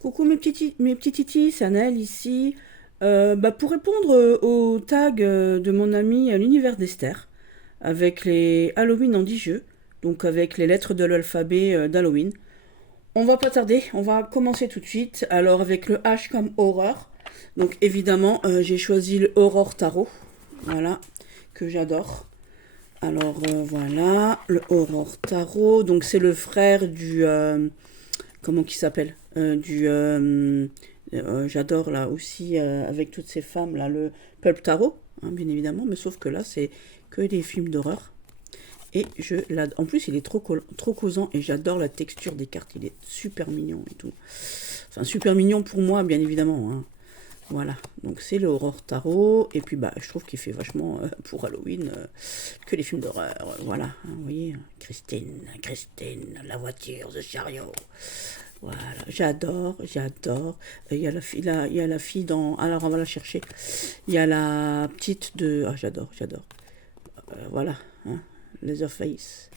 Coucou mes petits titis, c'est Anaël ici. Pour répondre au tag de mon ami l'univers d'Esther, avec les Halloween en 10 jeux, donc avec les lettres de l'alphabet d'Halloween, on va pas tarder, on va commencer tout de suite. Alors avec le H comme horreur, donc évidemment j'ai choisi le Horror Tarot, voilà, que j'adore. Alors voilà, le Horror Tarot, donc c'est le frère du comment qui s'appelle j'adore là aussi avec toutes ces femmes là le Pulp Tarot, hein, bien évidemment, mais sauf que là c'est que des films d'horreur et en plus il est trop causant et j'adore la texture des cartes, il est super mignon et tout, enfin super mignon pour moi bien évidemment, hein. Voilà, donc c'est le Horror Tarot, et puis je trouve qu'il fait vachement pour Halloween que les films d'horreur, voilà, hein, vous voyez, Christine, la voiture, The Chariot, voilà, j'adore. Il y a la fille, là, il y a la fille dans. Alors on va la chercher. Il y a la petite de. Ah j'adore. Voilà, hein, Leatherface.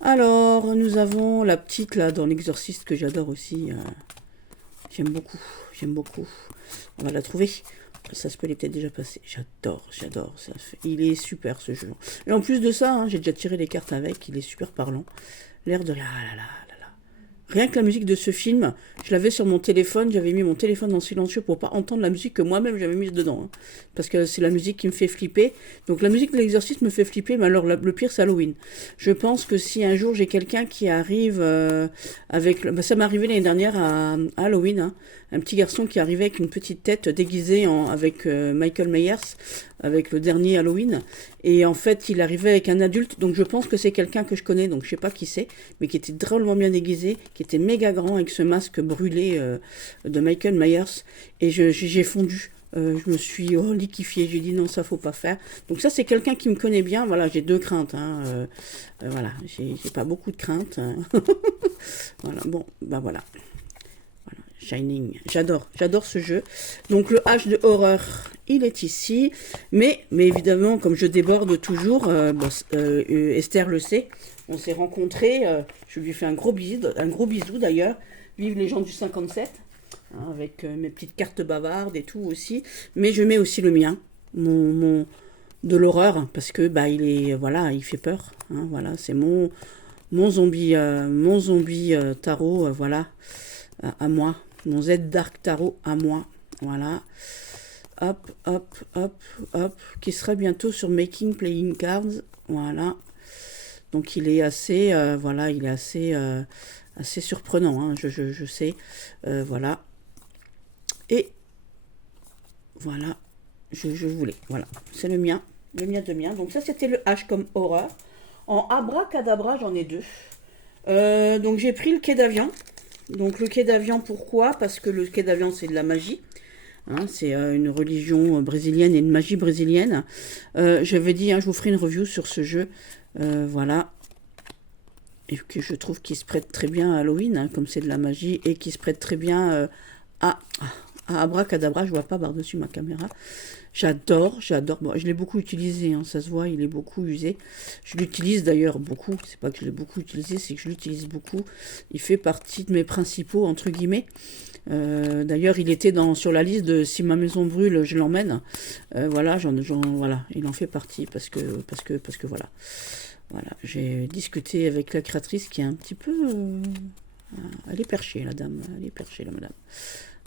Alors nous avons la petite là dans l'Exorciste que j'adore aussi. J'aime beaucoup, j'aime beaucoup. On va la trouver. Ça se peut, il est peut-être déjà passé. J'adore. Il est super ce jeu. Et en plus de ça, hein, j'ai déjà tiré les cartes avec. Il est super parlant. L'air de. Ah là là. Rien que la musique de ce film, je l'avais sur mon téléphone, j'avais mis mon téléphone en silencieux pour pas entendre la musique que moi-même j'avais mise dedans, hein. Parce que c'est la musique qui me fait flipper. Donc la musique de l'exorcisme me fait flipper, mais alors le pire c'est Halloween. Je pense que si un jour j'ai quelqu'un qui arrive avec... ça m'est arrivé l'année dernière à Halloween, hein, un petit garçon qui arrivait avec une petite tête déguisée avec Michael Myers, avec le dernier Halloween. Et en fait, il arrivait avec un adulte, donc je pense que c'est quelqu'un que je connais, donc je sais pas qui c'est, mais qui était drôlement bien déguisé, qui était méga grand avec ce masque brûlé de Michael Myers. Et j'ai fondu. Je me suis liquéfiée, j'ai dit non, ça faut pas faire. Donc ça c'est quelqu'un qui me connaît bien, voilà, j'ai deux craintes, hein, voilà, j'ai pas beaucoup de craintes, hein. Voilà, bon, voilà. Shining, j'adore ce jeu. Donc le H de horreur, il est ici, mais évidemment, comme je déborde toujours, Esther le sait, on s'est rencontrés, je lui fais un gros bisou d'ailleurs, vive les gens du 57, hein, avec mes petites cartes bavardes et tout aussi, mais je mets aussi le mien, mon de l'horreur, parce que il est, voilà, il fait peur, hein, voilà, c'est mon zombie tarot, voilà, à moi. Mon Z Dark Tarot à moi. Voilà. Hop. Qui sera bientôt sur Making Playing Cards. Voilà. Donc il est assez, il est assez surprenant, hein, je sais. Voilà. Et voilà. Je voulais. Voilà. C'est le mien. Le mien de mien. Donc ça, c'était le H comme horreur. En abracadabra, j'en ai deux. Donc j'ai pris le quai d'avion. Donc le quai d'avion, pourquoi? Parce que le quai d'avion, c'est de la magie. Hein, c'est une religion brésilienne et une magie brésilienne. J'avais dit, hein, je vous ferai une review sur ce jeu. Voilà. Et que je trouve qu'il se prête très bien à Halloween, hein, comme c'est de la magie, et qui se prête très bien à Abracadabra. Je vois pas par-dessus ma caméra. J'adore. Bon, je l'ai beaucoup utilisé, hein, ça se voit, il est beaucoup usé. Je l'utilise d'ailleurs beaucoup. C'est pas que je l'ai beaucoup utilisé, c'est que je l'utilise beaucoup. Il fait partie de mes principaux, entre guillemets. D'ailleurs, il était sur la liste de si ma maison brûle, je l'emmène. Voilà, voilà, il en fait partie parce que voilà. Voilà, j'ai discuté avec la créatrice qui est un petit peu... elle est perchée, la dame. Elle est perchée, la madame.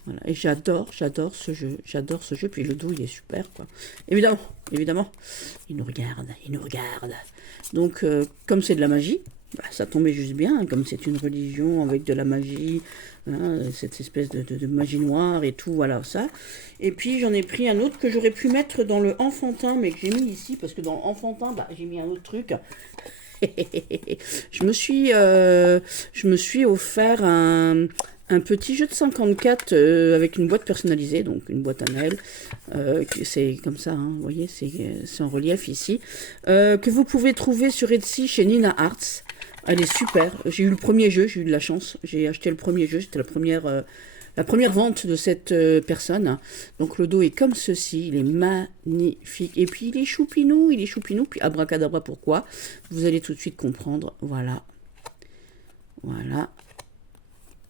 Voilà. Et j'adore ce jeu. Puis le dos, il est super, quoi. Évidemment. Il nous regarde. Donc, comme c'est de la magie, ça tombait juste bien. Hein, comme c'est une religion avec de la magie, hein, cette espèce de magie noire et tout, voilà, ça. Et puis, j'en ai pris un autre que j'aurais pu mettre dans le enfantin, mais que j'ai mis ici, parce que dans enfantin, j'ai mis un autre truc. Je me suis offert un petit jeu de 54 avec une boîte personnalisée, donc une boîte à Noël. C'est comme ça, hein, vous voyez, c'est en relief ici. Que vous pouvez trouver sur Etsy chez Nina Arts. Elle est super. J'ai eu le premier jeu, j'ai eu de la chance. J'ai acheté le premier jeu, c'était la première vente de cette personne. Donc le dos est comme ceci, il est magnifique. Et puis il est choupinou. Puis abracadabra, pourquoi? Vous allez tout de suite comprendre. Voilà.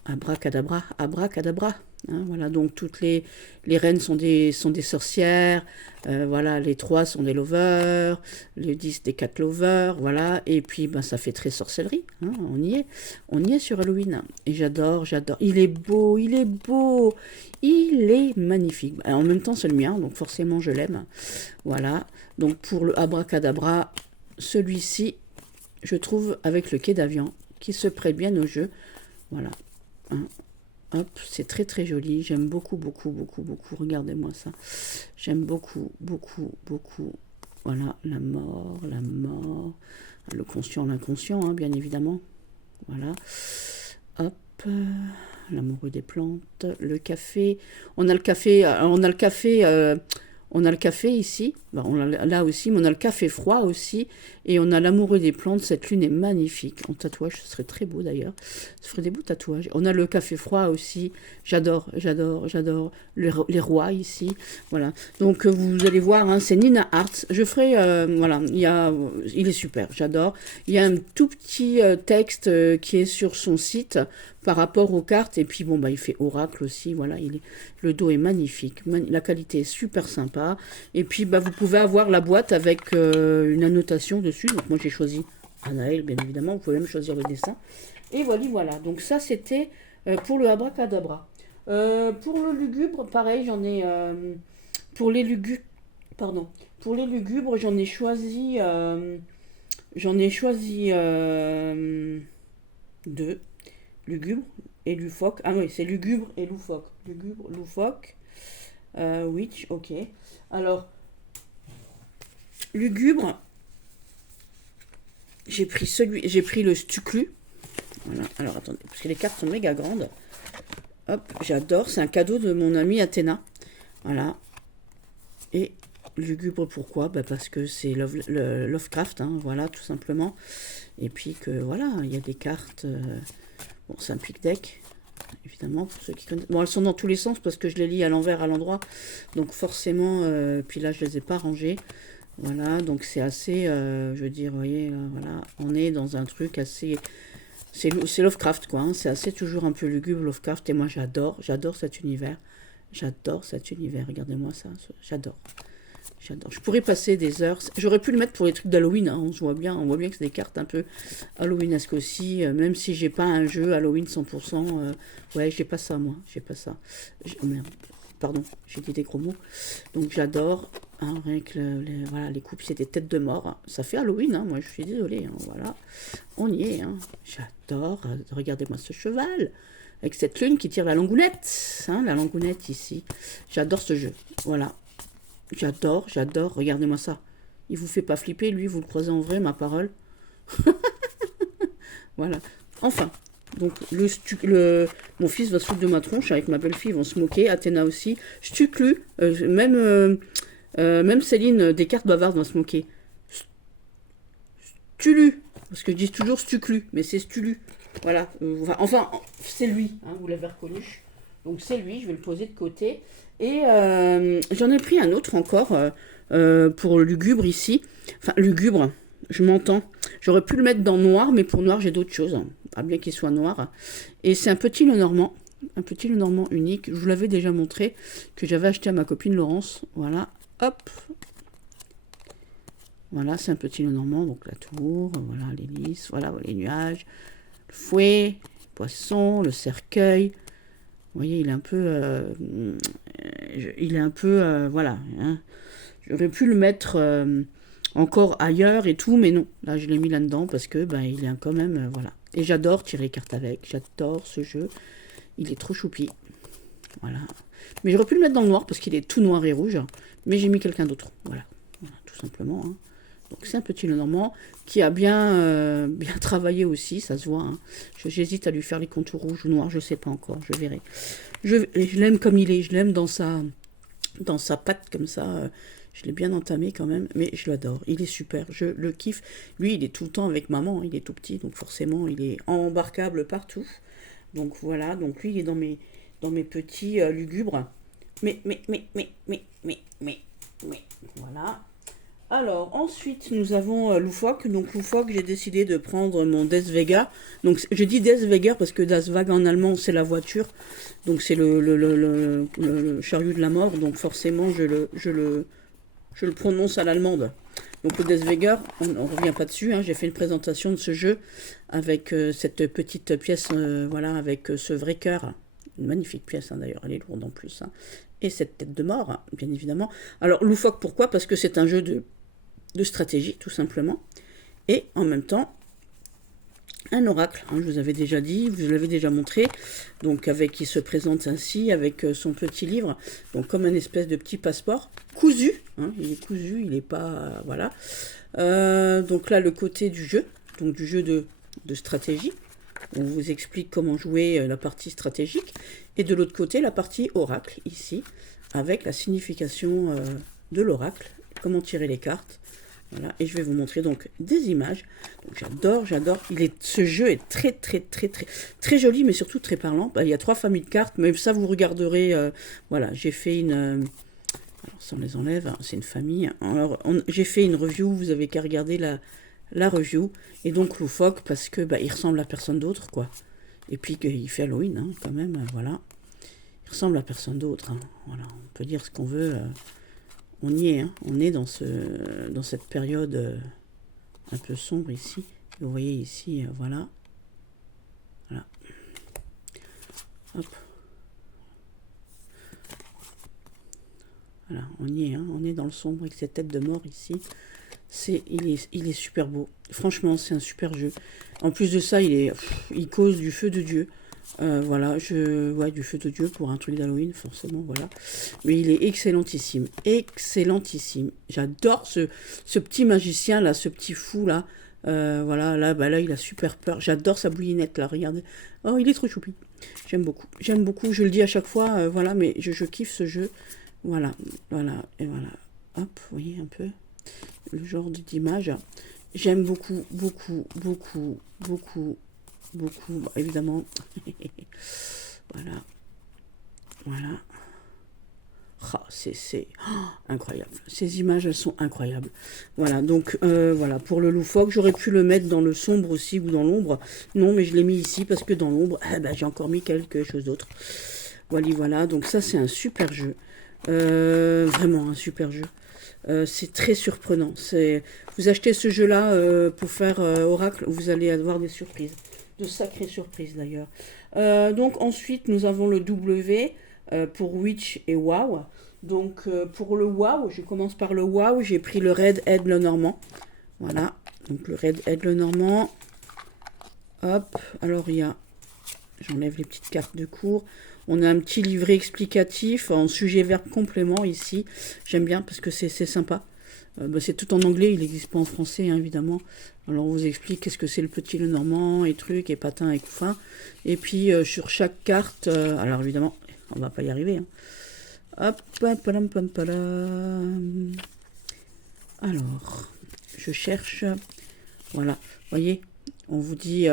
Abracadabra, abracadabra. Hein, voilà, donc toutes les reines sont des sorcières, voilà, les 3 sont des lovers, les 10 des 4 lovers, voilà, et puis ben, ça fait très sorcellerie, hein, on y est sur Halloween, et j'adore, j'adore, il est beau, il est magnifique, en même temps c'est le mien, donc forcément je l'aime, voilà, donc pour le abracadabra, celui-ci, je trouve avec le quai d'avion, qui se prête bien au jeu, voilà, hein. Hop, c'est très très joli. J'aime beaucoup, beaucoup, beaucoup, beaucoup. Regardez-moi ça. J'aime beaucoup, beaucoup, beaucoup. Voilà, la mort, la mort. Le conscient, l'inconscient, hein, bien évidemment. Voilà. Hop, l'amoureux des plantes. Le café. On a le café. On a le café ici, ben, on a là aussi, mais on a le café froid aussi, et on a l'amoureux des plantes. Cette lune est magnifique. En tatouage, ce serait très beau d'ailleurs. Ce ferait des beaux tatouages. On a le café froid aussi. J'adore, j'adore, j'adore les rois ici. Voilà. Donc vous allez voir, hein, c'est Nina Arts. Je ferai, voilà, il est super, j'adore. Il y a un tout petit texte qui est sur son site par rapport aux cartes. Et puis bon, bah il fait oracle aussi. Voilà, le dos est magnifique. La qualité est super sympa. Et puis bah vous pouvez avoir la boîte avec une annotation dessus. Donc moi j'ai choisi Anaël, bien évidemment. Vous pouvez même choisir le dessin. Et voilà, voilà. Donc ça c'était pour le abracadabra. Pour le lugubre, pareil, pour les lugubres, pardon. Pour les lugubres, j'en ai choisi deux. Lugubre et loufoque. Ah oui, c'est lugubre et loufoque. Lugubre, loufoque. Witch, ok. Alors, lugubre, j'ai pris le stuclu. Voilà. Alors attendez, parce que les cartes sont méga grandes. Hop, j'adore. C'est un cadeau de mon amie Athéna. Voilà. Et lugubre, pourquoi? Bah parce que c'est Lovecraft, hein, voilà, tout simplement. Et puis que voilà, il y a des cartes. Bon, c'est un pick deck, évidemment, pour ceux qui connaissent. Bon, elles sont dans tous les sens parce que je les lis à l'envers, à l'endroit. Donc forcément, puis là, je les ai pas rangées. Voilà, donc c'est assez, je veux dire, vous voyez, voilà, on est dans un truc assez. C'est Lovecraft, quoi. Hein, c'est assez toujours un peu lugubre, Lovecraft. Et moi, j'adore cet univers. J'adore cet univers. Regardez-moi ça, j'adore. J'adore. Je pourrais passer des heures. J'aurais pu le mettre pour les trucs d'Halloween. Hein. On voit bien que c'est des cartes un peu Halloweenesque aussi. Même si j'ai pas un jeu Halloween 100%. Ouais, j'ai pas ça, moi. J'ai pas ça. Oh merde. Pardon, j'ai dit des gros mots. Donc j'adore. Hein, rien que voilà, les coupes, c'est des têtes de mort. Ça fait Halloween, hein. Moi je suis désolée. Hein. Voilà. On y est. Hein. J'adore. Regardez-moi ce cheval. Avec cette lune qui tire la langounette. Hein, la langounette ici. J'adore ce jeu. Voilà. J'adore. Regardez-moi ça. Il vous fait pas flipper, lui, vous le croisez en vrai, ma parole. Voilà. Enfin. Donc, mon fils va se foutre de ma tronche avec ma belle-fille, ils vont se moquer. Athéna aussi. Stuclu. Même Céline Descartes bavarde va se moquer. Stulu. Parce que je dis toujours Stuclu, mais c'est Stulu. Voilà. Enfin, c'est lui. Hein, vous l'avez reconnu. Donc, c'est lui. Je vais le poser de côté. Et j'en ai pris un autre encore pour lugubre ici. Enfin, lugubre, je m'entends. J'aurais pu le mettre dans noir, mais pour noir, j'ai d'autres choses. Pas bien qu'il soit noir. Et c'est un petit Lenormand. Un petit Lenormand unique. Je vous l'avais déjà montré, que j'avais acheté à ma copine Laurence. Voilà. Hop. Voilà, c'est un petit Lenormand. Donc la tour, voilà les lys, voilà les nuages, le fouet, le poisson, le cercueil. Vous voyez, il est un peu, voilà. Hein. J'aurais pu le mettre encore ailleurs et tout, mais non. Là, je l'ai mis là-dedans parce que, ben, il est quand même, voilà. Et j'adore tirer cartes avec. J'adore ce jeu. Il est trop choupi. Voilà. Mais j'aurais pu le mettre dans le noir parce qu'il est tout noir et rouge. Mais j'ai mis quelqu'un d'autre. Voilà. Voilà, tout simplement. Hein. Donc c'est un petit Lenormand qui a bien travaillé aussi, ça se voit. Hein. J'hésite à lui faire les contours rouges ou noirs, je sais pas encore, je verrai. Je l'aime comme il est, je l'aime dans sa patte comme ça. Je l'ai bien entamé quand même, mais je l'adore. Il est super, je le kiffe. Lui, il est tout le temps avec maman, il est tout petit, donc forcément, il est embarquable partout. Donc voilà, donc lui, il est dans mes petits lugubres. Mais, voilà. Alors, ensuite, nous avons Loufoque. Donc, Loufoque, j'ai décidé de prendre mon Des Vega. Donc, je dis Des Vega parce que Das Wagen en allemand, c'est la voiture. Donc, c'est le chariot de la mort. Donc, forcément, je le prononce à l'allemande. Donc, le Des Vega, on ne revient pas dessus. Hein. J'ai fait une présentation de ce jeu avec cette petite pièce, voilà, avec ce vrai cœur. Une magnifique pièce, hein, d'ailleurs. Elle est lourde en plus. Hein. Et cette tête de mort, hein, bien évidemment. Alors, Loufoque, pourquoi? Parce que c'est un jeu de stratégie, tout simplement. Et en même temps, un oracle, hein, je vous avais déjà dit, je vous l'avais déjà montré, donc avec il se présente ainsi, avec son petit livre, donc comme un espèce de petit passeport, cousu, hein, il est cousu, il n'est pas, voilà. Donc là, le côté du jeu, donc du jeu de stratégie, on vous explique comment jouer la partie stratégique, et de l'autre côté, la partie oracle, ici, avec la signification de l'oracle, comment tirer les cartes. Voilà, et je vais vous montrer donc des images. Donc j'adore. Ce jeu est très joli, mais surtout très parlant. Bah, il y a 3 familles de cartes, mais ça vous regarderez. Voilà, j'ai fait une. Alors ça on les enlève, hein, c'est une famille. Alors j'ai fait une review, vous avez qu'à regarder la review. Et donc Loufoque parce que il ressemble à personne d'autre, quoi. Et puis qu'il fait Halloween, hein, quand même. Voilà, il ressemble à personne d'autre. Hein. Voilà, on peut dire ce qu'on veut. On y est, hein. On est dans cette période un peu sombre ici. Vous voyez ici, voilà. Voilà. Hop. Voilà, on y est, hein. On est dans le sombre avec cette tête de mort ici. Il est super beau. Franchement, c'est un super jeu. En plus de ça, il cause du feu de Dieu. Voilà, du feu de Dieu pour un truc d'Halloween, forcément, voilà. Mais il est excellentissime, excellentissime. J'adore ce petit magicien là, ce petit fou là. Voilà, là, il a super peur. J'adore sa boulinette là, regardez. Oh, il est trop choupi. J'aime beaucoup. Je le dis à chaque fois, voilà, mais je kiffe ce jeu. Voilà, et voilà. Hop, vous voyez un peu le genre d'image. J'aime beaucoup. Bah, évidemment. Voilà. C'est incroyable. Ces images, elles sont incroyables. Voilà, donc voilà, pour le loufoque, j'aurais pu le mettre dans le sombre aussi ou dans l'ombre. Non, mais je l'ai mis ici parce que dans l'ombre, j'ai encore mis quelque chose d'autre. Voilà, donc ça c'est un super jeu. Vraiment un super jeu. C'est très surprenant. Vous achetez ce jeu-là pour faire Oracle, vous allez avoir des surprises. De sacrées surprises d'ailleurs. Donc ensuite, nous avons le W pour Witch et WoW. Donc pour le WoW, je commence par le WoW, j'ai pris le Red Aide le Normand. Voilà, donc le Red Aide le Normand. Hop, alors j'enlève les petites cartes de cours. On a un petit livret explicatif en sujet verbe complément ici. J'aime bien parce que c'est sympa. C'est tout en anglais, il n'existe pas en français, hein, évidemment. Alors on vous explique qu'est-ce que c'est le petit le normand, et trucs, et patins, et couffins. Et puis sur chaque carte, alors évidemment, on va pas y arriver. Hein. Hop, palam. Alors, je cherche. Voilà, vous voyez, on vous dit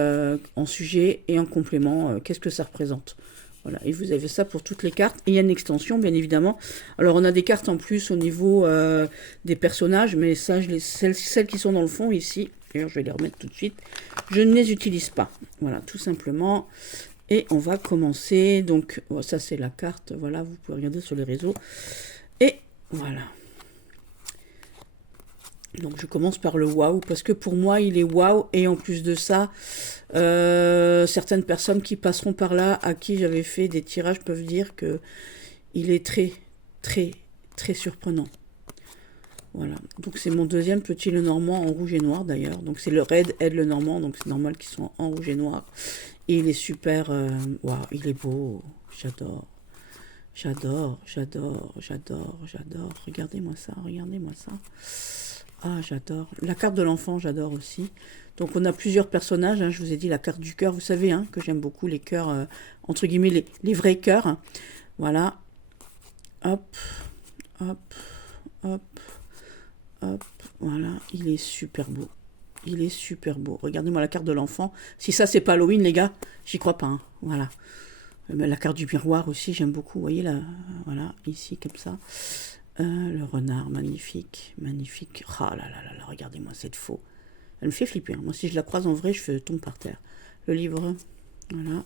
en sujet et en complément, qu'est-ce que ça représente. Voilà, et vous avez ça pour toutes les cartes. Et il y a une extension, bien évidemment. Alors, on a des cartes en plus au niveau des personnages, mais ça, celles qui sont dans le fond ici, d'ailleurs, je vais les remettre tout de suite, je ne les utilise pas. Voilà, tout simplement. Et on va commencer. Donc, ça, c'est la carte. Voilà, vous pouvez regarder sur les réseaux. Et voilà. Donc je commence par le wow, parce que pour moi il est wow, et en plus de ça, certaines personnes qui passeront par là, à qui j'avais fait des tirages, peuvent dire que il est très surprenant. Voilà, donc c'est mon deuxième petit le normand en rouge et noir d'ailleurs, donc c'est le Red Aide le normand, donc c'est normal qu'ils soient en rouge et noir, et il est super, wow, il est beau, j'adore, regardez-moi ça. Ah, j'adore. La carte de l'enfant, j'adore aussi. Donc, on a plusieurs personnages. Hein. Je vous ai dit la carte du cœur. Vous savez hein, que j'aime beaucoup les cœurs, entre guillemets, les vrais cœurs. Hein. Voilà. Hop. Voilà. Il est super beau. Regardez-moi la carte de l'enfant. Si ça, c'est pas Halloween, les gars, j'y crois pas. Hein. Voilà. La carte du miroir aussi, j'aime beaucoup. Vous voyez là, voilà, ici, comme ça. Le renard, magnifique, magnifique. Ah là là là là, regardez-moi cette faux. Elle me fait flipper, hein. Moi, si je la croise en vrai, je tombe par terre. Le livre, voilà.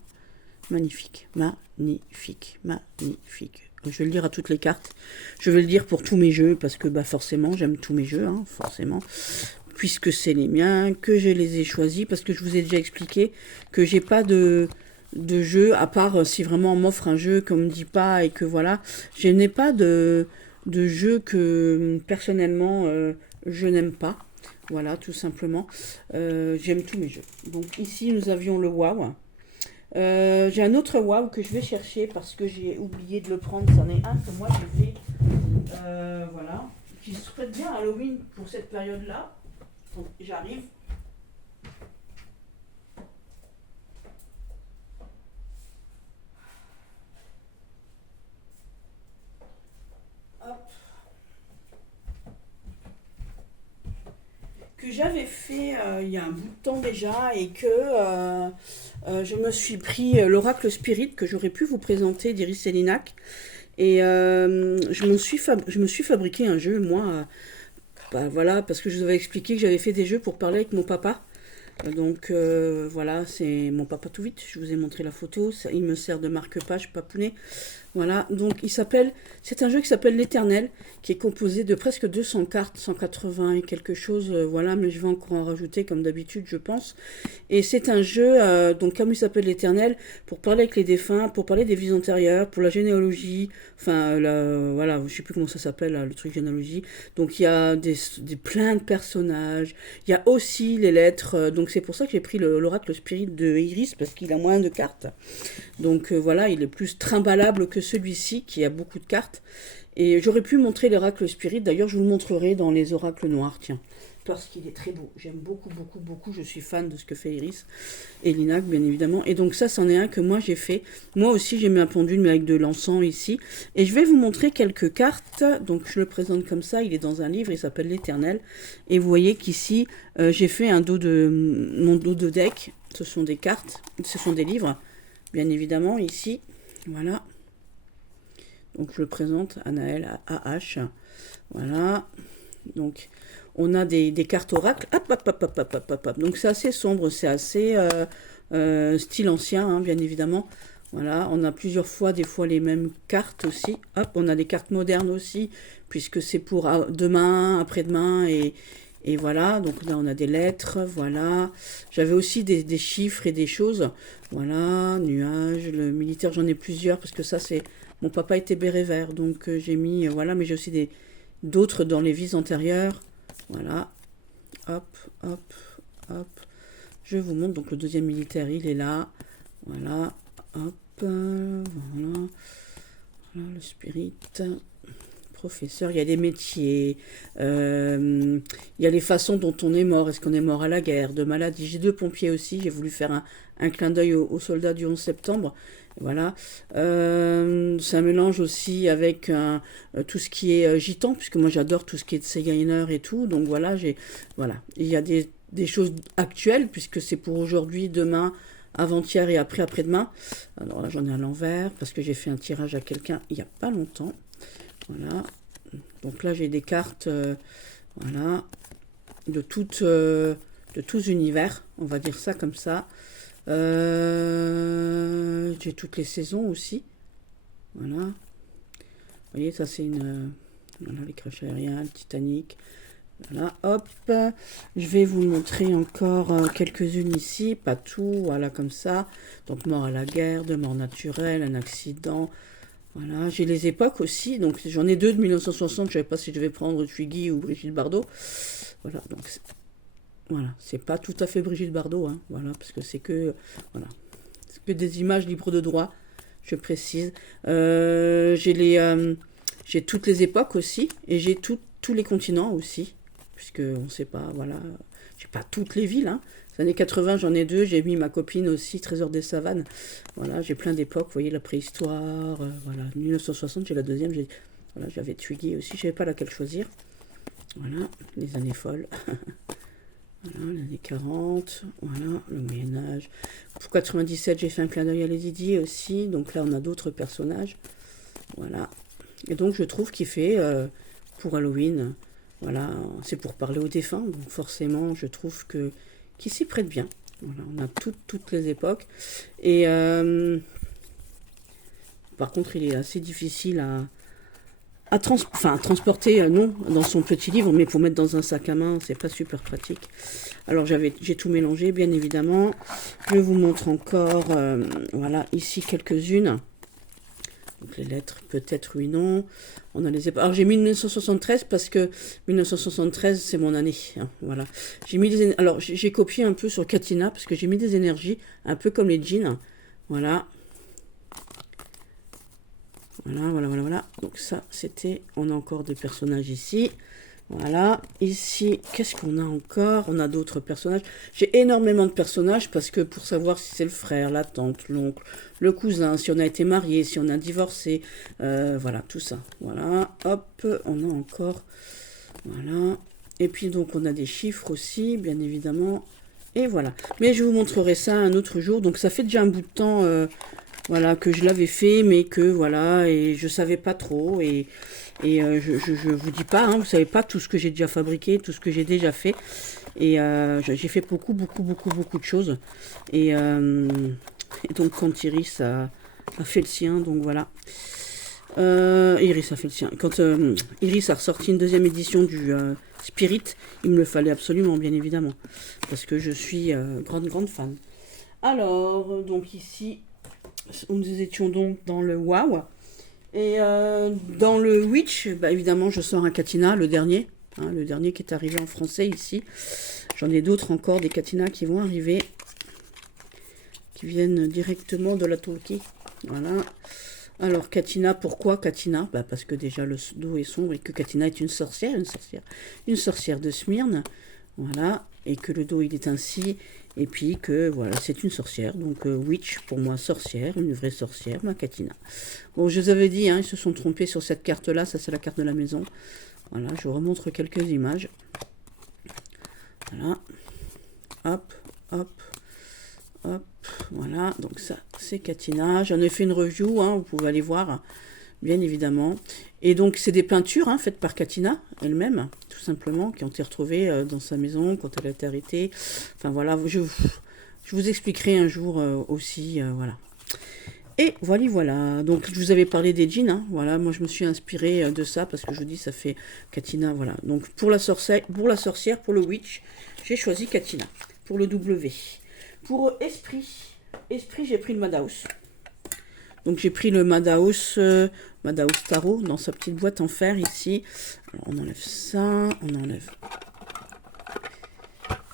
Magnifique, magnifique, magnifique. Je vais le lire à toutes les cartes. Je vais le dire pour tous mes jeux, parce que bah, forcément, j'aime tous mes jeux, hein, forcément. Puisque c'est les miens, que je les ai choisis, parce que je vous ai déjà expliqué que j'ai pas de jeu, à part si vraiment on m'offre un jeu qu'on me dit pas, et que voilà. Je n'ai pas de jeu que personnellement je n'aime pas. Voilà, tout simplement. J'aime tous mes jeux. Donc ici, nous avions le WoW. J'ai un autre WoW que je vais chercher parce que j'ai oublié de le prendre. C'en est un que moi j'ai fait. Voilà. Qui se prête bien à Halloween pour cette période-là. Donc j'arrive. Hop. Que j'avais fait il y a un bout de temps déjà et que je me suis pris l'oracle spirit que j'aurais pu vous présenter d'Iris Elinac. Et je me suis fabriqué un jeu, moi, bah, voilà, parce que je vous avais expliqué que j'avais fait des jeux pour parler avec mon papa. Donc voilà, c'est mon papa tout vite, je vous ai montré la photo, ça, il me sert de marque-page papounet. Voilà, donc c'est un jeu qui s'appelle l'Éternel, qui est composé de presque 200 cartes, 180 et quelque chose, voilà, mais je vais encore en rajouter comme d'habitude, je pense. Et c'est un jeu, donc comme il s'appelle l'Éternel, pour parler avec les défunts, pour parler des vies antérieures, pour la généalogie, enfin, voilà, je sais plus comment ça s'appelle, là, le truc généalogie. Donc il y a plein de personnages, il y a aussi les lettres, donc c'est pour ça que j'ai pris l'oracle spirit de Iris, parce qu'il a moins de cartes. Donc voilà, il est plus trimballable que celui-ci, qui a beaucoup de cartes. Et j'aurais pu montrer l'oracle spirit, d'ailleurs je vous le montrerai dans les oracles noirs, tiens. Parce qu'il est très beau. J'aime beaucoup, beaucoup, beaucoup. Je suis fan de ce que fait Iris. Et Linac, bien évidemment. Et donc ça, c'en est un que moi j'ai fait. Moi aussi, j'ai mis un pendule, mais avec de l'encens ici. Et je vais vous montrer quelques cartes. Donc je le présente comme ça. Il est dans un livre, il s'appelle l'Éternel. Et vous voyez qu'ici, j'ai fait mon dos de deck. Ce sont des cartes, ce sont des livres. Bien évidemment, ici, voilà. Donc je le présente, Anaël AH. Voilà. Donc on a des cartes oracles. Hop, hop, hop, hop, hop, hop, hop, hop. Donc c'est assez sombre, c'est assez style ancien, hein, bien évidemment. Voilà, on a plusieurs fois, des fois les mêmes cartes aussi. Hop, on a des cartes modernes aussi, puisque c'est pour demain, après-demain, et voilà. Donc là, on a des lettres, voilà. J'avais aussi des chiffres et des choses. Voilà, nuages, le militaire, j'en ai plusieurs, parce que ça, c'est... Mon papa était béret vert, donc j'ai mis... voilà, mais j'ai aussi d'autres dans les vies antérieures. Voilà. Hop, hop, hop. Je vous montre, donc le deuxième militaire, il est là. Voilà. Hop, voilà. Voilà, le spirit... Professeur, il y a des métiers, il y a les façons dont on est mort. Est-ce qu'on est mort à la guerre, de maladie? J'ai deux pompiers aussi, j'ai voulu faire un clin d'œil aux soldats du 11 septembre. Voilà. Ça mélange aussi avec tout ce qui est gitan, puisque moi j'adore tout ce qui est de Segainer et tout. Donc voilà, voilà. Il y a des choses actuelles, puisque c'est pour aujourd'hui, demain, avant-hier et après-demain. Alors là, j'en ai à l'envers, parce que j'ai fait un tirage à quelqu'un il n'y a pas longtemps. Voilà, donc là j'ai des cartes, voilà, de tous univers, on va dire ça comme ça. J'ai toutes les saisons aussi, voilà. Vous voyez, ça c'est voilà, les crashs aériens, le Titanic. Voilà, hop, je vais vous montrer encore quelques-unes ici, pas tout, voilà comme ça. Donc mort à la guerre, de mort naturelle, un accident. Voilà, j'ai les époques aussi, donc j'en ai deux de 1960, je ne savais pas si je devais prendre Twiggy ou Brigitte Bardot. Voilà, donc voilà, c'est pas tout à fait Brigitte Bardot, hein, voilà, parce que voilà, c'est que des images libres de droit, je précise. J'ai toutes les époques aussi, et j'ai tous les continents aussi, puisque on ne sait pas, voilà, j'ai pas toutes les villes, hein. Les années 80, j'en ai deux. J'ai mis ma copine aussi, Trésor des Savanes. Voilà, j'ai plein d'époques. Vous voyez, la préhistoire. Voilà, 1960, j'ai la deuxième. Voilà, j'avais Twiggy aussi. Je ne savais pas laquelle choisir. Voilà, les années folles. Voilà, les années 40. Voilà, le Moyen-Âge. Pour 97, j'ai fait un clin d'œil à Lady Di aussi. Donc là, on a d'autres personnages. Voilà. Et donc je trouve qu'il fait pour Halloween, voilà, c'est pour parler aux défunts, donc forcément je trouve que qu'il s'y prête bien. Voilà, on a toutes les époques. Et par contre, il est assez difficile à transporter, non, dans son petit livre, mais pour mettre dans un sac à main, c'est pas super pratique. Alors j'ai tout mélangé, bien évidemment. Je vous montre encore, voilà, ici quelques-unes. Donc les lettres, peut-être oui, non. On a les alors j'ai mis 1973 parce que 1973 c'est mon année. Hein, voilà. J'ai mis alors j'ai copié un peu sur Katina parce que j'ai mis des énergies un peu comme les jeans. Voilà. Voilà. Donc ça c'était. On a encore des personnages ici. Voilà, ici, qu'est-ce qu'on a encore? On a d'autres personnages. J'ai énormément de personnages parce que pour savoir si c'est le frère, la tante, l'oncle, le cousin, si on a été marié, si on a divorcé, voilà, tout ça. Voilà, hop, on a encore, voilà. Et puis donc on a des chiffres aussi, bien évidemment. Et voilà. Mais je vous montrerai ça un autre jour. Donc ça fait déjà un bout de temps, voilà, que je l'avais fait, mais que voilà, et je savais pas trop. Et je vous dis pas, hein, vous savez pas tout ce que j'ai déjà fabriqué, tout ce que j'ai déjà fait. Et j'ai fait beaucoup de choses. Et donc quand Iris a fait le sien, donc voilà. Iris a fait le sien. Quand Iris a ressorti une deuxième édition du Spirit, il me le fallait absolument, bien évidemment. Parce que je suis grande fan. Alors, donc ici, nous étions donc dans le Wow. Et dans le Witch, bah, évidemment, je sors un Katina, le dernier. Hein, le dernier qui est arrivé en français ici. J'en ai d'autres encore, des Katina qui vont arriver. Qui viennent directement de la Tolkien. Voilà. Alors, Katina, pourquoi Katina? Bah, parce que déjà le dos est sombre et que Katina est une sorcière de Smyrne. Voilà. Et que le dos, il est ainsi. Et puis que, voilà, c'est une sorcière. Donc, Witch, pour moi, sorcière, une vraie sorcière, ma Katina. Bon, je vous avais dit, hein, ils se sont trompés sur cette carte-là. Ça, c'est la carte de la maison. Voilà, je vous remontre quelques images. Voilà. Hop. Voilà, donc ça, c'est Katina. J'en ai fait une review, hein, vous pouvez aller voir, bien évidemment. Et donc, c'est des peintures hein, faites par Katina elle-même, tout simplement, qui ont été retrouvées dans sa maison quand elle a été arrêtée. Enfin, voilà, je vous expliquerai un jour aussi, voilà. Et voilà. Donc, je vous avais parlé des jeans, hein, voilà. Moi, je me suis inspirée de ça parce que je vous dis, ça fait Katina, voilà. Donc, pour la sorcière, pour le witch, j'ai choisi Katina. Pour le W. Pour Esprit, j'ai pris le Madhouse. Donc j'ai pris le Madhouse Tarot dans sa petite boîte en fer ici. Alors on enlève ça, on enlève.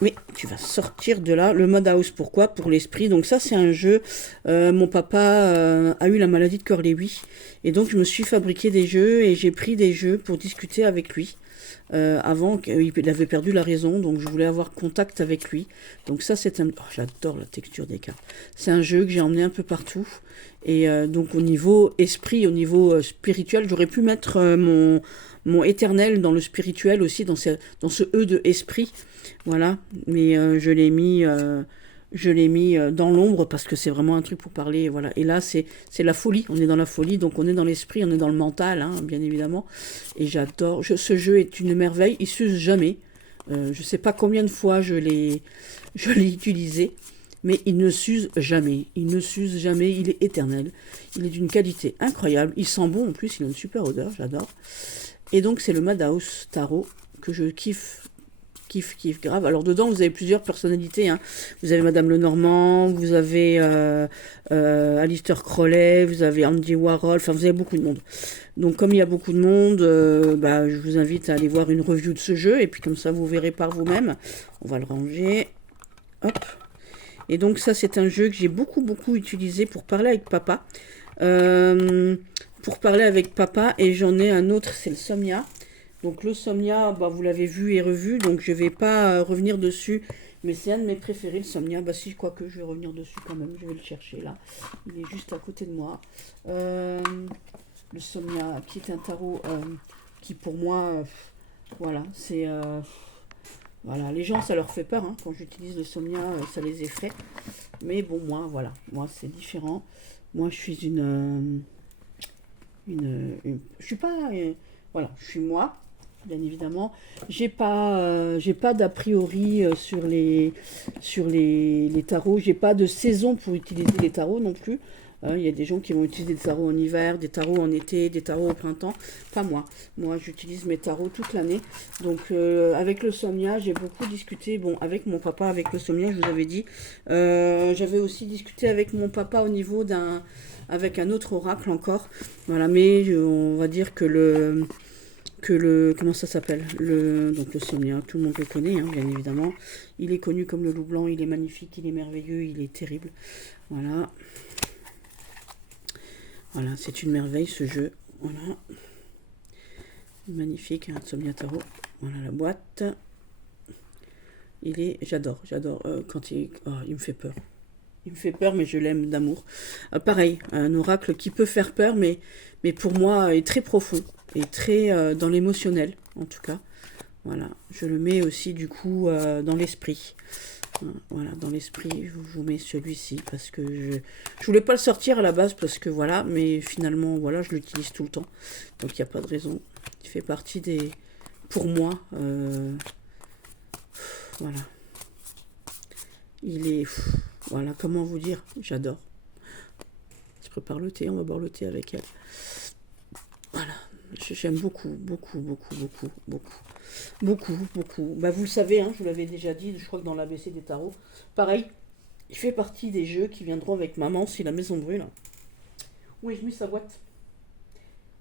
Oui, tu vas sortir de là. Le Madhouse, pourquoi? Pour l'esprit. Donc ça c'est un jeu. Mon papa a eu la maladie de Corlewy. Et donc je me suis fabriqué des jeux et j'ai pris des jeux pour discuter avec lui. Avant qu'il avait perdu la raison, donc je voulais avoir contact avec lui. Donc ça c'est un... Oh, j'adore la texture des cartes. C'est un jeu que j'ai emmené un peu partout. Et donc au niveau esprit, au niveau spirituel, j'aurais pu mettre mon éternel dans le spirituel aussi, dans ce E de esprit. Voilà, mais je l'ai mis dans l'ombre parce que c'est vraiment un truc pour parler. Voilà. Et là, c'est la folie. On est dans la folie, donc on est dans l'esprit, on est dans le mental, hein, bien évidemment. Et j'adore. Ce jeu est une merveille. Il s'use jamais. Je ne sais pas combien de fois je l'ai utilisé, mais il ne s'use jamais. Il ne s'use jamais. Il est éternel. Il est d'une qualité incroyable. Il sent bon en plus. Il a une super odeur. J'adore. Et donc, c'est le Madhouse Tarot que je kiffe grave. Alors dedans, vous avez plusieurs personnalités. Hein. Vous avez Madame Lenormand, vous avez Aleister Crowley, vous avez Andy Warhol, enfin vous avez beaucoup de monde. Donc comme il y a beaucoup de monde, je vous invite à aller voir une review de ce jeu, et puis comme ça vous verrez par vous-même. On va le ranger. Hop. Et donc ça c'est un jeu que j'ai beaucoup utilisé pour parler avec papa. Et j'en ai un autre, c'est le Somnia. Donc le Somnia, vous l'avez vu et revu, donc je ne vais pas revenir dessus, mais c'est un de mes préférés, le Somnia. Si je crois que je vais revenir dessus quand même, je vais le chercher là. Il est juste à côté de moi. Le Somnia, qui est un tarot qui pour moi, voilà, c'est... voilà, les gens, ça leur fait peur, hein. Quand j'utilise le Somnia, ça les effraie. Mais bon, moi, c'est différent. Moi, je suis une je suis pas, voilà, je suis moi, bien évidemment. J'ai pas d'a priori sur les tarots. J'ai pas de saison pour utiliser les tarots non plus. Il y a des gens qui vont utiliser des tarots en hiver, des tarots en été, des tarots au printemps. Pas moi. Moi, j'utilise mes tarots toute l'année. Donc, avec le Somnia, j'ai beaucoup discuté. Bon, avec mon papa, avec le Somnia, je vous avais dit. J'avais aussi discuté avec mon papa au niveau avec un autre oracle encore. Voilà, mais on va dire comment ça s'appelle, donc le Somnia, tout le monde le connaît, hein, bien évidemment. Il est connu comme le loup blanc, il est magnifique, il est merveilleux, il est terrible. Voilà. Voilà, c'est une merveille ce jeu. Voilà. Magnifique, un Somnia Tarot. Voilà la boîte. J'adore quand il me fait peur. Il me fait peur, mais je l'aime d'amour. Pareil, un oracle qui peut faire peur, mais pour moi est très profond et très dans l'émotionnel, en tout cas. Voilà, je le mets aussi du coup dans l'esprit. Voilà, dans l'esprit, je vous mets celui-ci parce que je voulais pas le sortir à la base parce que voilà, mais finalement, voilà, je l'utilise tout le temps. Donc, il n'y a pas de raison. Il fait partie pour moi, voilà. Voilà, comment vous dire, j'adore. Je prépare le thé, on va boire le thé avec elle. Voilà, j'aime beaucoup. Bah, vous le savez, hein, je vous l'avais déjà dit, je crois que dans l'ABC des tarots. Pareil, il fait partie des jeux qui viendront avec maman si la maison brûle. Où ai-je mis sa boîte?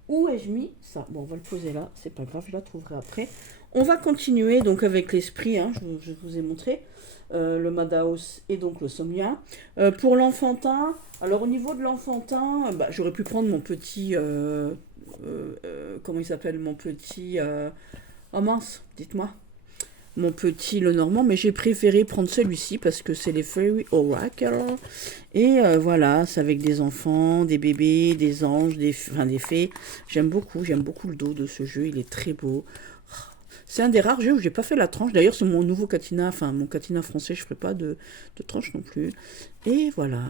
Où ai-je mis ça? Bon, on va le poser là, c'est pas grave, je la trouverai après. On va continuer donc avec l'esprit, hein, je vous ai montré. Le Madaos et donc le Somnia. Pour l'enfantin, alors au niveau de l'enfantin, j'aurais pu prendre mon petit... comment il s'appelle? Mon petit... oh mince, dites-moi. Mon petit le normand, mais j'ai préféré prendre celui-ci parce que c'est les Fairy Oracle. Et voilà, c'est avec des enfants, des bébés, des anges, des fées. J'aime beaucoup le dos de ce jeu, il est très beau. C'est un des rares jeux où j'ai pas fait la tranche. D'ailleurs, c'est mon nouveau Catina, enfin mon Catina français, je ferai pas de tranche non plus. Et voilà,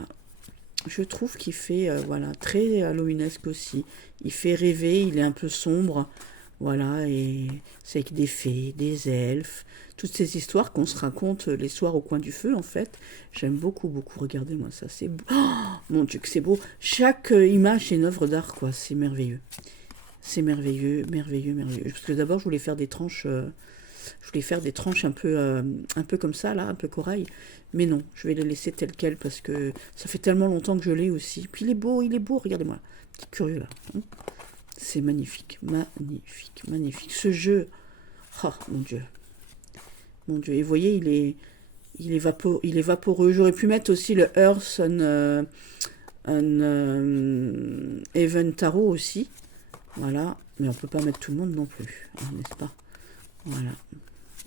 je trouve qu'il fait voilà, très halloweenesque aussi. Il fait rêver, il est un peu sombre. Voilà, et c'est avec des fées, des elfes, toutes ces histoires qu'on se raconte les soirs au coin du feu, en fait. J'aime beaucoup. Regardez-moi ça, c'est beau. Oh, mon Dieu, que c'est beau. Chaque image, c'est une œuvre d'art, quoi. C'est merveilleux. C'est merveilleux. Parce que d'abord, je voulais faire des tranches... un peu comme ça, là, un peu corail. Mais non, je vais les laisser tel quel parce que ça fait tellement longtemps que je l'ai aussi. Puis il est beau, regardez-moi. Petit curieux, là. C'est magnifique. Ce jeu, oh mon Dieu. Et vous voyez, il est vaporeux. J'aurais pu mettre aussi le Earth Even Tarot aussi. Voilà. Mais on peut pas mettre tout le monde non plus, hein, n'est-ce pas? Voilà.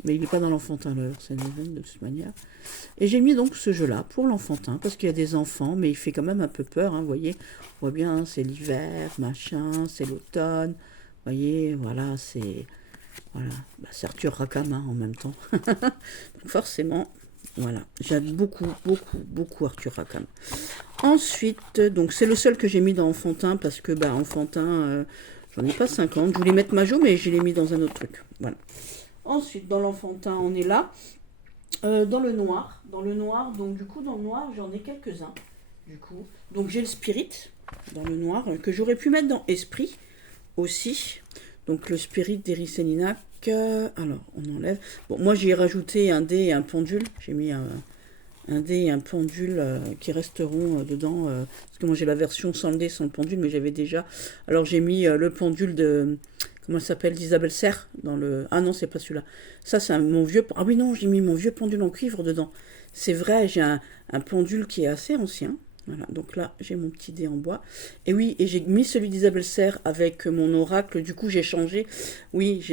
Mais il n'est pas dans l'enfantin, le Earth Even, de toute manière. Et j'ai mis donc ce jeu-là pour l'enfantin, parce qu'il y a des enfants, mais il fait quand même un peu peur, hein, vous voyez. On voit bien, hein, c'est l'hiver, machin, c'est l'automne. Vous voyez, voilà, c'est... Voilà, c'est Arthur Rackham, hein, en même temps. Donc forcément, voilà, j'aime beaucoup Arthur Rackham. Ensuite, donc c'est le seul que j'ai mis dans Enfantin, parce que, Enfantin, j'en ai pas 50. Je voulais mettre Majo, mais je l'ai mis dans un autre truc. Voilà. Ensuite, dans l'Enfantin, on est là. Dans le noir, donc du coup, dans le noir, j'en ai quelques-uns, du coup. Donc j'ai le Spirit, dans le noir, que j'aurais pu mettre dans Esprit, aussi. Donc le Spirit d'Eriselinac. Alors, on enlève. Bon, moi, j'ai rajouté un dé et un pendule. J'ai mis un dé et un pendule qui resteront dedans. Parce que moi, j'ai la version sans le dé, sans le pendule, mais j'avais déjà... Alors, j'ai mis le pendule de... Comment ça s'appelle? D'Isabelle Serre dans le... Ah non, c'est pas celui-là. Ça, c'est mon vieux... Ah oui, non, j'ai mis mon vieux pendule en cuivre dedans. C'est vrai, j'ai un pendule qui est assez ancien. Voilà, donc là, j'ai mon petit dé en bois. Et oui, et j'ai mis celui d'Isabelle Serre avec mon oracle. Du coup, j'ai changé. Oui,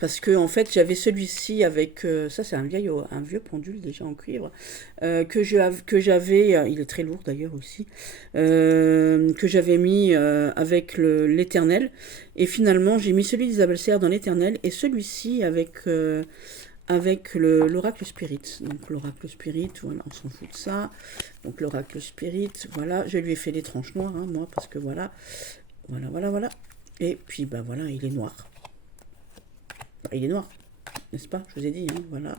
parce que en fait, j'avais celui-ci avec... ça, c'est un vieux pendule déjà en cuivre. Que j'avais... il est très lourd d'ailleurs aussi. Que j'avais mis avec l'éternel. Et finalement, j'ai mis celui d'Isabelle Serre dans l'éternel. Et celui-ci avec l'oracle spirit. Donc l'oracle spirit, voilà, on s'en fout de ça. Donc l'oracle spirit, voilà, je lui ai fait les tranches noires, hein, moi, parce que voilà. Et puis, bah voilà, il est noir. Bah, il est noir, n'est-ce pas? Je vous ai dit, hein, voilà.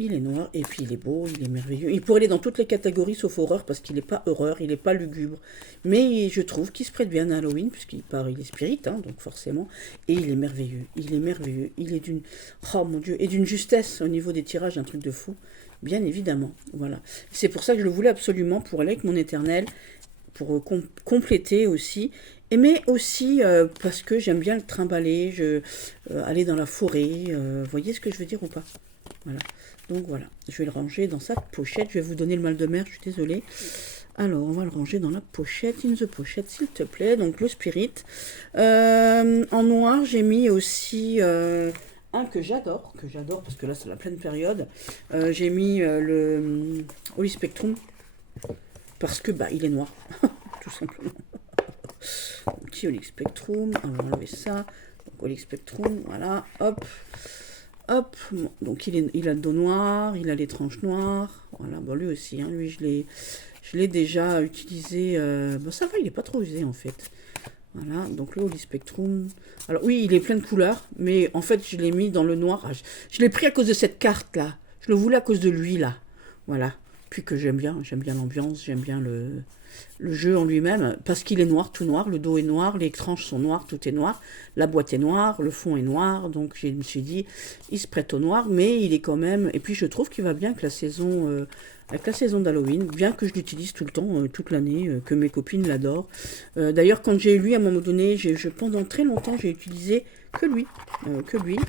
Il est noir, et puis il est beau, il est merveilleux. Il pourrait aller dans toutes les catégories sauf horreur, parce qu'il n'est pas horreur, il n'est pas lugubre. Mais je trouve qu'il se prête bien à Halloween, puisqu'il part, il est spirit, hein, donc forcément. Et il est merveilleux, il est merveilleux. Il est d'une... Oh mon Dieu, et d'une justesse au niveau des tirages, un truc de fou. Bien évidemment, voilà. C'est pour ça que je le voulais absolument, pour aller avec mon éternel, pour compléter aussi. Mais aussi parce que j'aime bien le trimballer, aller dans la forêt. Vous voyez ce que je veux dire ou pas? Voilà. Donc voilà, je vais le ranger dans sa pochette. Je vais vous donner le mal de mer, je suis désolée. Alors, on va le ranger dans la pochette, in the pochette, s'il te plaît. Donc, le spirit. En noir, j'ai mis aussi un que j'adore parce que là, c'est la pleine période. J'ai mis le Holy Spectrum, parce que, bah, il est noir, tout simplement. Petit Holy Spectrum, on va enlever ça. Donc, Holy Spectrum, voilà, hop. Hop, donc il a le dos noir, il a les tranches noires, voilà, bon lui aussi, hein, lui je l'ai déjà utilisé, bon ça va, il n'est pas trop usé en fait, voilà, donc le Holy Spectrum, alors oui, il est plein de couleurs, mais en fait je l'ai mis dans le noir, je l'ai pris à cause de cette carte là, je le voulais à cause de lui là, voilà, puis que j'aime bien l'ambiance, j'aime bien le jeu en lui-même, parce qu'il est noir, tout noir, le dos est noir, les tranches sont noires, tout est noir, la boîte est noire, le fond est noir, donc je me suis dit, il se prête au noir, mais il est quand même, et puis je trouve qu'il va bien avec la saison d'Halloween, bien que je l'utilise tout le temps, toute l'année, que mes copines l'adorent. D'ailleurs, quand j'ai eu lui, à un moment donné, pendant très longtemps, j'ai utilisé que lui,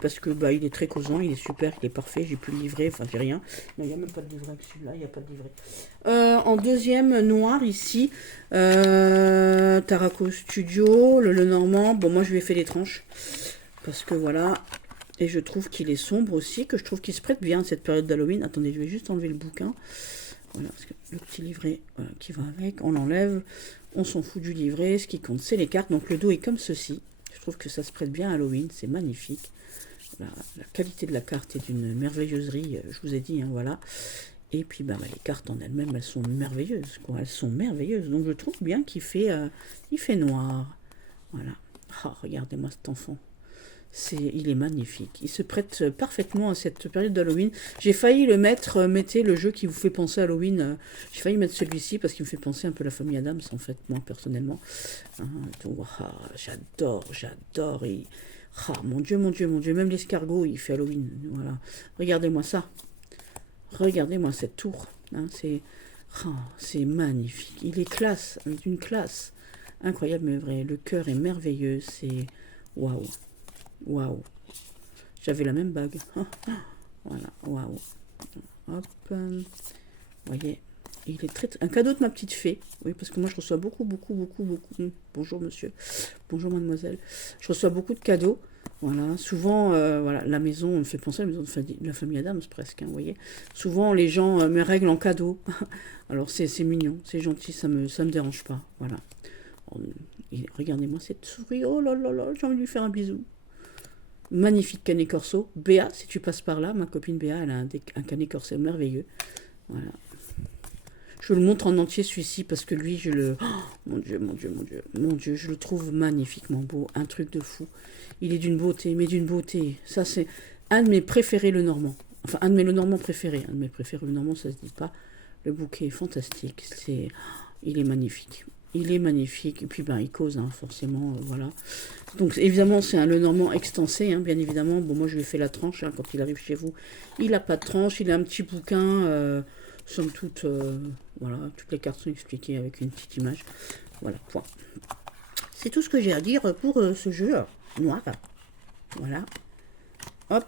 parce que bah, il est très causant, il est super, il est parfait, j'ai pu le livrer, enfin j'ai rien. Non, il n'y a même pas de livret avec celui-là, il n'y a pas de livret. En deuxième noir ici, Taraco Studio, le Normand. Bon, moi je lui ai fait les tranches, parce que voilà, et je trouve qu'il est sombre aussi, que je trouve qu'il se prête bien à cette période d'Halloween. Attendez, je vais juste enlever le bouquin. Voilà, parce que le petit livret voilà, qui va avec, on l'enlève, on s'en fout du livret, ce qui compte c'est les cartes, donc le dos est comme ceci. Je trouve que ça se prête bien à Halloween, c'est magnifique. La qualité de la carte est d'une merveilleuserie, je vous ai dit, hein, voilà. Et puis bah, les cartes en elles-mêmes, elles sont merveilleuses, quoi. Elles sont merveilleuses. Donc je trouve bien il fait noir. Voilà. Oh, regardez-moi cet enfant. Il est magnifique. Il se prête parfaitement à cette période d'Halloween. J'ai failli le mettre, mettez le jeu qui vous fait penser à Halloween. J'ai failli mettre celui-ci parce qu'il me fait penser un peu à la famille Adams, en fait, moi, personnellement. Hein, donc, j'adore. Mon Dieu, mon Dieu, mon Dieu. Même l'escargot, il fait Halloween. Voilà. Regardez-moi ça. Regardez-moi cette tour. Hein, c'est magnifique. Il est classe, d'une classe. Incroyable, mais vrai. Le cœur est merveilleux. C'est waouh. Waouh. J'avais la même bague. Voilà, waouh. Hop. Vous voyez, il est un cadeau de ma petite fée. Oui, parce que moi je reçois beaucoup. Bonjour monsieur. Bonjour mademoiselle. Je reçois beaucoup de cadeaux. Voilà, souvent, voilà, la maison me fait penser à la maison de la famille Adams presque, hein, vous voyez. Souvent, les gens me règlent en cadeau. Alors, c'est mignon, c'est gentil, ça me dérange pas, voilà. Regardez-moi cette souris, oh là là là, j'ai envie de lui faire un bisou. Magnifique canet corso. Béa, si tu passes par là, ma copine Béa, elle a un canet corso merveilleux. Voilà. Je le montre en entier celui-ci parce que lui, oh, mon Dieu, je le trouve magnifiquement beau, un truc de fou. Il est d'une beauté, mais d'une beauté. Ça, c'est un de mes préférés, le Normand. Enfin, un de mes le Normand préférés. Un de mes préférés, le Normand, ça se dit pas. Le bouquet est fantastique. Il est magnifique. Il est magnifique. Et puis, ben, il cause, hein, forcément, voilà. Donc, évidemment, c'est un le Normand extensé, hein, bien évidemment. Bon, moi, je lui ai fait la tranche, hein, quand il arrive chez vous. Il n'a pas de tranche, il a un petit bouquin, somme toute, voilà, toutes les cartes sont expliquées avec une petite image. Voilà, point. C'est tout ce que j'ai à dire pour ce jeu noir. Voilà. Hop.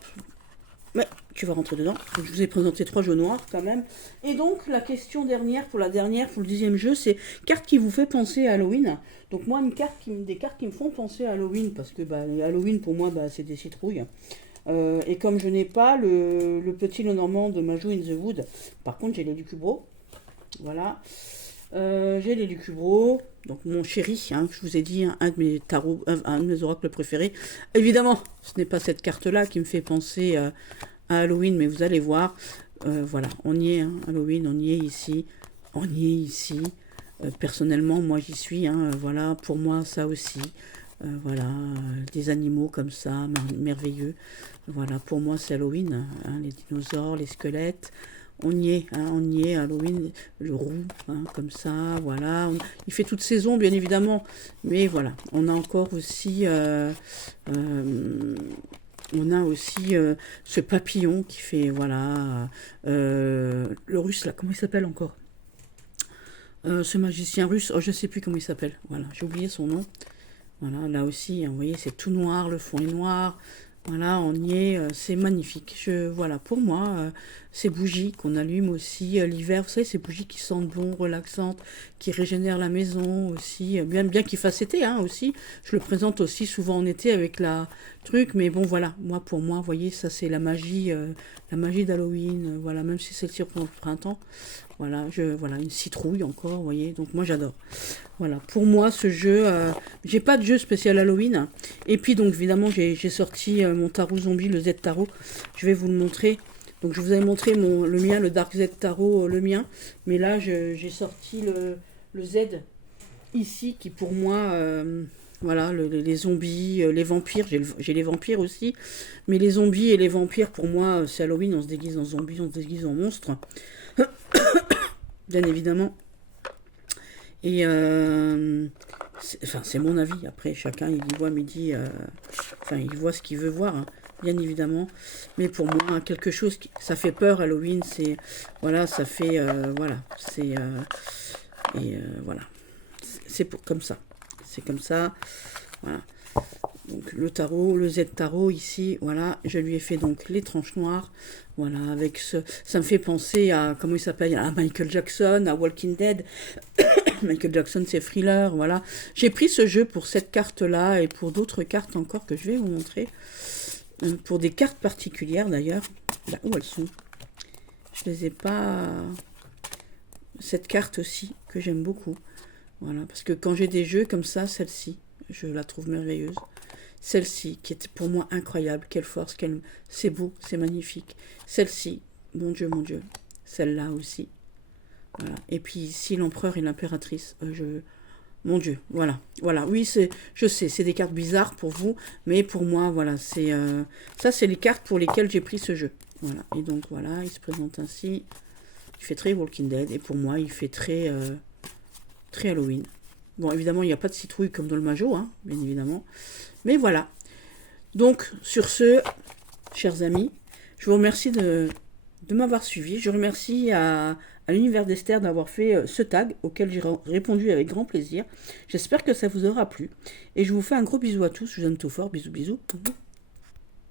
Mais tu vas rentrer dedans. Je vous ai présenté 3 jeux noirs quand même. Et donc la question dernière, pour le 10e jeu, c'est carte qui vous fait penser à Halloween. Donc moi, des cartes qui me font penser à Halloween, parce que bah, Halloween pour moi, bah, c'est des citrouilles. Et comme je n'ai pas le petit Lenormand de Majou in the Wood, par contre j'ai les Lucubro. Voilà. J'ai les Lucubro, donc mon chéri, hein, je vous ai dit, hein, un de mes tarots, un de mes oracles préférés. Évidemment, ce n'est pas cette carte-là qui me fait penser à Halloween, mais vous allez voir, voilà, on y est, hein, Halloween, on y est ici, personnellement, moi j'y suis, hein, voilà, pour moi ça aussi. voilà, des animaux comme ça, merveilleux. Voilà, pour moi c'est Halloween, hein, les dinosaures, les squelettes. On y est, hein, on y est, Halloween, le roux, hein, comme ça, voilà. Il fait toute saison, bien évidemment, mais voilà. On a encore aussi, on a aussi ce papillon qui fait, voilà, le russe, là, comment il s'appelle encore? Ce magicien russe, oh, je sais plus comment il s'appelle, voilà, j'ai oublié son nom. Voilà, là aussi, hein, vous voyez, c'est tout noir, le fond est noir. Voilà, on y est, c'est magnifique. Voilà, pour moi, ces bougies qu'on allume aussi l'hiver, vous savez, ces bougies qui sentent bon, relaxantes, qui régénèrent la maison aussi, bien qu'il fasse été, hein, aussi. Je le présente aussi souvent en été avec la truc, mais bon, voilà, pour moi, vous voyez, ça c'est la magie d'Halloween, voilà, même si c'est le cirque au printemps. Voilà, voilà, une citrouille encore, vous voyez, donc moi j'adore. Voilà, pour moi ce jeu, j'ai pas de jeu spécial Halloween. Et puis donc évidemment j'ai sorti mon tarot zombie, le Z Tarot. Je vais vous le montrer. Donc je vous avais montré le mien, le Dark Z Tarot, le mien. Mais là j'ai sorti le Z ici qui pour moi, voilà, les zombies, les vampires, j'ai les vampires aussi. Mais les zombies et les vampires pour moi c'est Halloween, on se déguise en zombies, on se déguise en monstres. Bien évidemment. Et c'est mon avis. Après, chacun il y voit midi. Enfin, il voit ce qu'il veut voir, hein, bien évidemment. Mais pour moi, quelque chose ça fait peur. Halloween, c'est voilà, ça fait voilà, c'est voilà, c'est comme ça. C'est comme ça. Voilà. Donc le tarot, le Z tarot ici, voilà, je lui ai fait donc les tranches noires, voilà, avec ça me fait penser à, comment il s'appelle, à Michael Jackson, à Walking Dead. Michael Jackson, c'est Thriller, voilà. J'ai pris ce jeu pour cette carte-là et pour d'autres cartes encore que je vais vous montrer. Pour des cartes particulières d'ailleurs. Là où elles sont. Je les ai pas... Cette carte aussi, que j'aime beaucoup. Voilà, parce que quand j'ai des jeux comme ça, celle-ci, je la trouve merveilleuse. Celle-ci, qui est pour moi incroyable, quelle force, c'est beau, c'est magnifique. Celle-ci, mon Dieu, celle-là aussi. Voilà. Et puis ici, l'empereur et l'impératrice, mon Dieu, voilà. Oui, je sais, c'est des cartes bizarres pour vous, mais pour moi, voilà, ça, c'est les cartes pour lesquelles j'ai pris ce jeu. Voilà, et donc voilà, il se présente ainsi. Il fait très Walking Dead, et pour moi, il fait très Halloween. Bon, évidemment, il n'y a pas de citrouille comme dans le Majo, hein, bien évidemment. Mais voilà. Donc, sur ce, chers amis, je vous remercie de m'avoir suivi. Je remercie à l'univers d'Esther d'avoir fait ce tag auquel j'ai répondu avec grand plaisir. J'espère que ça vous aura plu. Et je vous fais un gros bisou à tous. Je vous aime tout fort. Bisous, bisous.